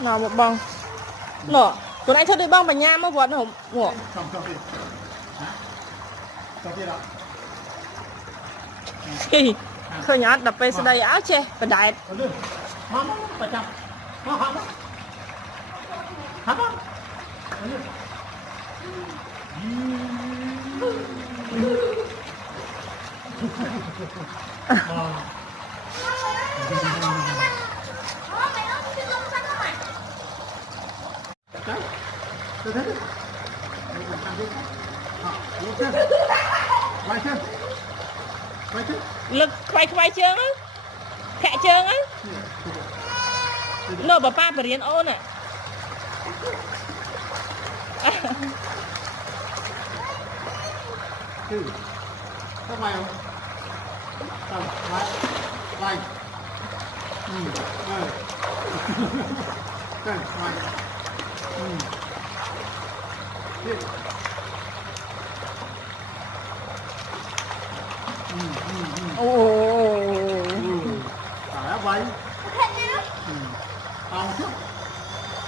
nào một bông nọ tuần anh thôi đi bông bà nha mới vọt không ngủ khi khơi nhát đập về đây áo che và đại lực quay chương á khẽ chương á nó bà ba bà riêng ôn à có mày không? Không, mày đây, mày đi